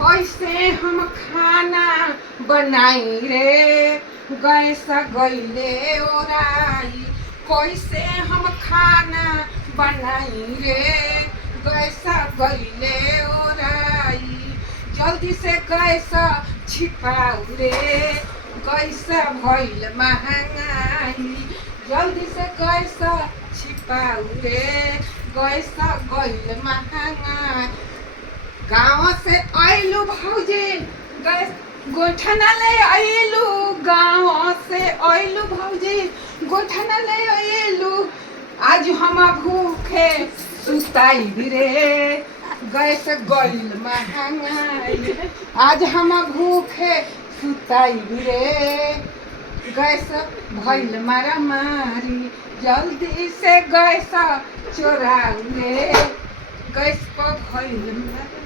कैसे हम खाना बनाई रे गैस गईले ओराई। कैसे हम खाना बनाई रे गैस गईले ओराई। जल्दी से गैस छिपाऊ रे गैस भइल महंगाई। जल्दी से गैस छिपाऊ रे गैस गईल महंगाई। गाँव से आइलू भौजी गैस गोठना ले आइलू। गाँव से आइलू भौजी गोठना ले आइलू। आज हम भूखे सुताई रे गैस गईल महंगाई। आज हम भूखे सुताई रे गैस भइल मारामारी। जल्दी से गैस चोराऊ रे गैस पर भइल मारामारी।